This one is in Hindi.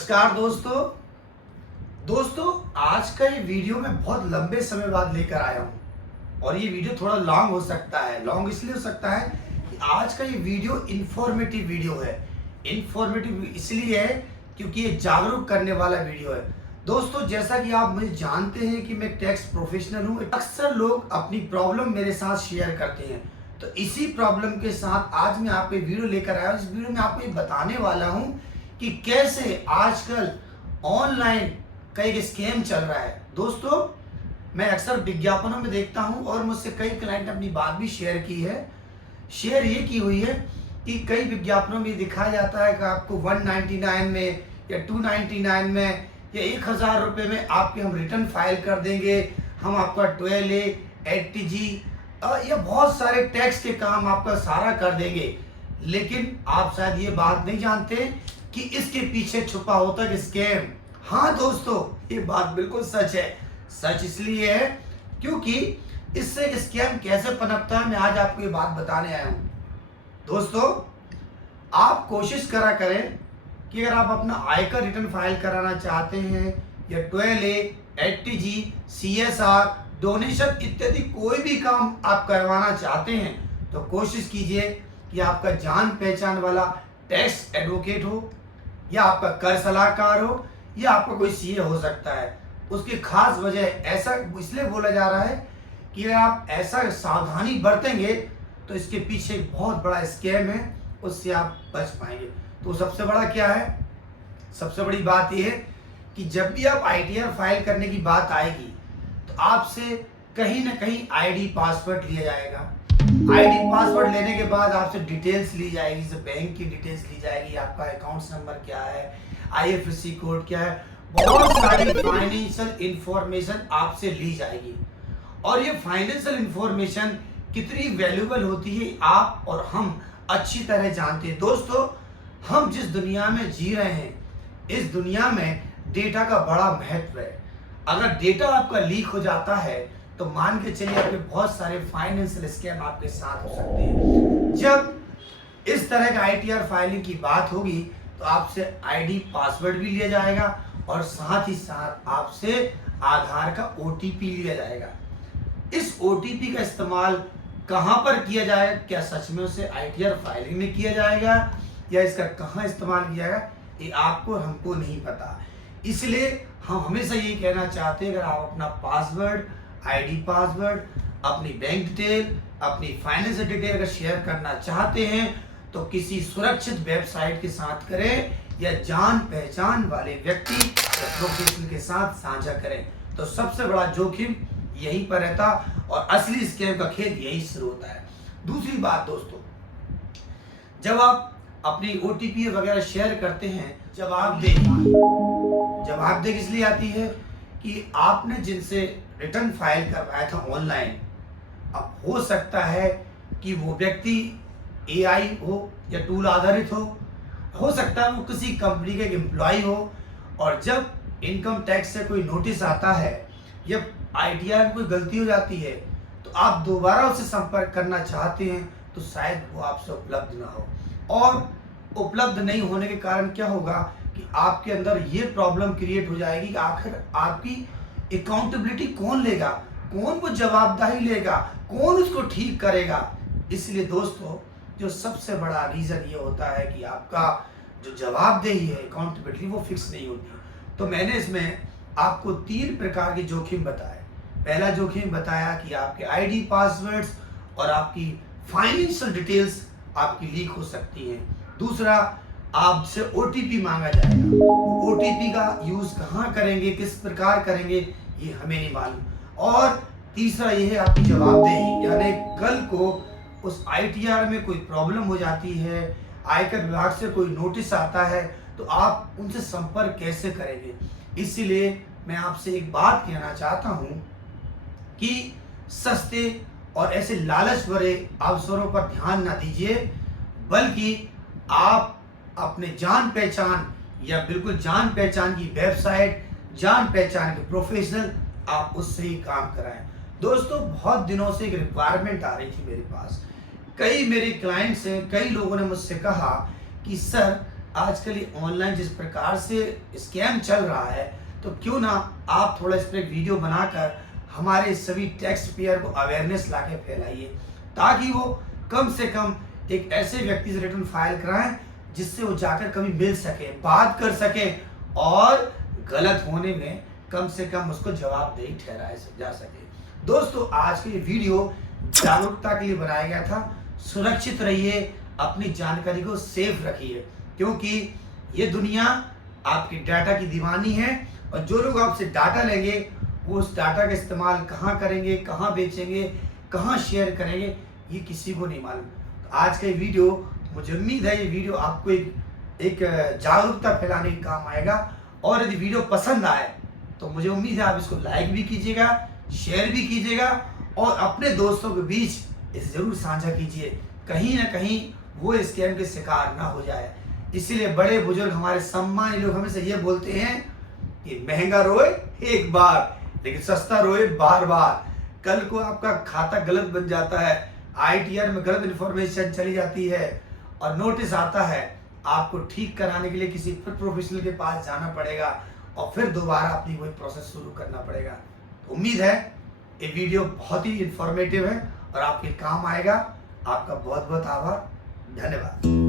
नमस्कार दोस्तों आज का ये वीडियो मैं बहुत लंबे समय बाद लेकर आया हूँ और ये वीडियो थोड़ा लॉन्ग हो सकता है। लॉन्ग इसलिए हो सकता है कि आज का ये वीडियो इन्फॉर्मेटिव वीडियो है। इन्फॉर्मेटिव इसलिए है क्योंकि ये जागरूक करने वाला वीडियो है। दोस्तों जैसा कि आप मुझे जानते हैं कि मैं टैक्स प्रोफेशनल हूँ। अक्सर लोग अपनी प्रॉब्लम मेरे साथ शेयर करते हैं, तो इसी प्रॉब्लम के साथ आज मैं आपको वीडियो लेकर आया हूँ। इस वीडियो में आपको ये बताने वाला हूँ कि कैसे आजकल ऑनलाइन का एक स्कैम चल रहा है। दोस्तों मैं अक्सर विज्ञापनों में देखता हूं और मुझसे कई क्लाइंट अपनी बात भी शेयर की है। शेयर ये की हुई है कि कई विज्ञापनों में दिखाया जाता है कि आपको 199 में या 299 में या 1000 रुपये में आपके हम रिटर्न फाइल कर देंगे, हम आपका 12A 80G या बहुत सारे टैक्स के काम आपका सारा कर देंगे। लेकिन आप शायद ये बात नहीं जानते कि इसके पीछे छुपा होता है स्कैम। हाँ दोस्तों, ये बात बिल्कुल सच है। सच इसलिए है क्योंकि इससे स्कैम कैसे पनपता है मैं आज आपको ये बात बताने आया हूँ। दोस्तों आप कोशिश करा करें कि अगर आप अपना आयकर रिटर्न फाइल कराना चाहते हैं या 12A 80G CSR डोनेशन इत्यादि कोई भी काम आप करवाना चाहते हैं तो कोशिश कीजिए कि आपका जान पहचान वाला टैक्स एडवोकेट हो या आपका कर सलाहकार हो या आपका कोई सीए हो सकता है। उसकी खास वजह ऐसा इसलिए बोला जा रहा है कि अगर आप ऐसा सावधानी बरतेंगे तो इसके पीछे एक बहुत बड़ा स्कैम है, उससे आप बच पाएंगे। तो सबसे बड़ा क्या है? सबसे बड़ी बात यह है कि जब भी आप आईटीआर फाइल करने की बात आएगी तो आपसे कहीं ना कहीं आईडी पासवर्ड लिया जाएगा। आईडी पासवर्ड लेने के बाद आपसे डिटेल्स ली जाएगी, जैसे बैंक की डिटेल्स ली जाएगी, आपका अकाउंट्स नंबर क्या है, आईएफएससी कोड क्या है, बहुत सारी फाइनेंशियल इंफॉर्मेशन आपसे ली जाएगी। और ये फाइनेंशियल इंफॉर्मेशन कितनी वैल्यूएबल होती है आप और हम अच्छी तरह जानते हैं। दोस्तों हम जिस दुनिया में जी रहे हैं इस दुनिया में डेटा का बड़ा महत्व है। अगर डेटा आपका लीक हो जाता है तो मान के चलिए आपके बहुत सारे फाइनेंशियल स्कैम आपके साथ हो सकते हैं। जब इस तरह का आईटीआर फाइलिंग की बात होगी तो आपसे आईडी पासवर्ड भी लिया जाएगा और साथ ही साथ आपसे आधार का ओटीपी लिया जाएगा। इस ओटीपी का इस्तेमाल कहां पर किया जाएगा? क्या सच में उसे आईटीआर फाइलिंग में किया जाएगा या इसका कहां इस्तेमाल किया जाएगा ये आपको हमको नहीं पता। इसलिए हम हमेशा ये कहना चाहते हैं अगर आप अपना पासवर्ड, आईडी पासवर्ड, अपनी बैंक डिटेल, अपनी फाइनेंशियल डिटेल अगर शेयर करना चाहते हैं तो किसी सुरक्षित वेबसाइट के साथ करें या जान पहचान वाले व्यक्ति या प्रोफेशनल के साथ साझा करें। तो सबसे बड़ा जोखिम यहीं पर रहता और असली स्कैम का खेल यही शुरू होता है। दूसरी बात दोस्तों, जब आप अपनी ओटीपी वगैरह शेयर करते हैं जवाबदेही इसलिए आती है कि आपने जिनसे रिटर्न फाइल करवाया था ऑनलाइन, अब हो सकता है कि वो व्यक्ति एआई हो या टूल आधारित हो सकता है वो किसी कंपनी का एक एम्प्लॉय हो और जब इनकम टैक्स से कोई नोटिस आता है या आईटीआर में कोई गलती हो जाती है तो आप दोबारा उससे संपर्क करना चाहते हैं तो शायद वो आपसे उपलब्ध ना हो। और उपलब्ध नहीं होने के कारण क्या होगा कि आपके अंदर ये प्रॉब्लम क्रिएट हो जाएगी कि आखिर आपकी अकाउंटेबिलिटी कौन लेगा, कौन वो जवाबदेही लेगा, कौन उसको ठीक करेगा। इसलिए दोस्तों जो सबसे बड़ा रीजन ये होता है कि आपका जो जवाबदेही है, अकाउंटेबिलिटी, वो फिक्स नहीं होती। तो मैंने इसमें आपको 3 प्रकार के जोखिम बताए। पहला जोखिम बताया कि आपके आईडी पासवर्ड्स और आपकी फाइनेंशियल डिटेल्स आपकी लीक हो सकती हैं। दूसरा, आपसे ओटीपी मांगा जाएगा, ओटीपी का यूज कहाँ करेंगे, किस प्रकार करेंगे ये हमें नहीं मालूम। और तीसरा ये है आपकी जवाबदेही, यानी कल को उस आईटीआर में कोई प्रॉब्लम हो जाती है, आयकर विभाग से कोई नोटिस आता है तो आप उनसे संपर्क कैसे करेंगे। इसीलिए मैं आपसे एक बात कहना चाहता हूं कि सस्ते और ऐसे लालच भरे अवसरों पर ध्यान ना दीजिए, बल्कि आप अपने जान पहचान या बिल्कुल जान पहचान की वेबसाइट, जान पहचान के प्रोफेशनल, आप उससे ही काम कराएं। दोस्तों बहुत दिनों से एक रिक्वायरमेंट आ रही थी मेरे पास, कई मेरे क्लाइंट्स हैं, कई लोगों ने मुझसे कहा कि सर आजकल ये ऑनलाइन जिस प्रकार से स्कैम चल रहा है, तो क्यों ना आप थोड़ा इस पर एक वीडियो बनाकर हमारे सभी टैक्स पेयर को अवेयरनेस लाके फैलाइए, ताकि वो कम से कम एक ऐसे व्यक्ति से रिटर्न फाइल कराएं जिससे वो जाकर कभी मिल सके, बात कर सके और गलत होने में कम से कम उसको जवाबदेही ठहराया जा सके। दोस्तों, आज की ये वीडियो जागरूकता के लिए बनाया गया था। सुरक्षित रहिए, अपनी जानकारी को सेफ रखिए, क्योंकि ये दुनिया आपकी डाटा की दीवानी है और जो लोग आपसे डाटा लेंगे वो उस डाटा का इस्तेमाल कहाँ करेंगे, कहाँ बेचेंगे, कहाँ शेयर करेंगे, ये किसी को नहीं मालूम। तो आज का ये वीडियो, मुझे उम्मीद है ये वीडियो आपको एक जागरूकता फैलाने के काम आएगा। और यदि वीडियो पसंद आए तो मुझे उम्मीद है आप इसको लाइक भी कीजिएगा, शेयर भी कीजिएगा और अपने दोस्तों के बीच इसे जरूर साझा कीजिए, कहीं ना कहीं वो स्कैम के शिकार ना हो जाए। इसीलिए बड़े बुजुर्ग हमारे सम्मानी लोग हमेशा ये बोलते हैं कि महंगा रोए एक बार, लेकिन सस्ता रोए बार बार। कल को आपका खाता गलत बन जाता है, आईटीआर में गलत इन्फॉर्मेशन चली जाती है और नोटिस आता है, आपको ठीक कराने के लिए किसी फिर प्रोफेशनल के पास जाना पड़ेगा और फिर दोबारा अपनी वही प्रोसेस शुरू करना पड़ेगा। तो उम्मीद है ये वीडियो बहुत ही इंफॉर्मेटिव है और आपके काम आएगा। आपका बहुत बहुत आभार, धन्यवाद।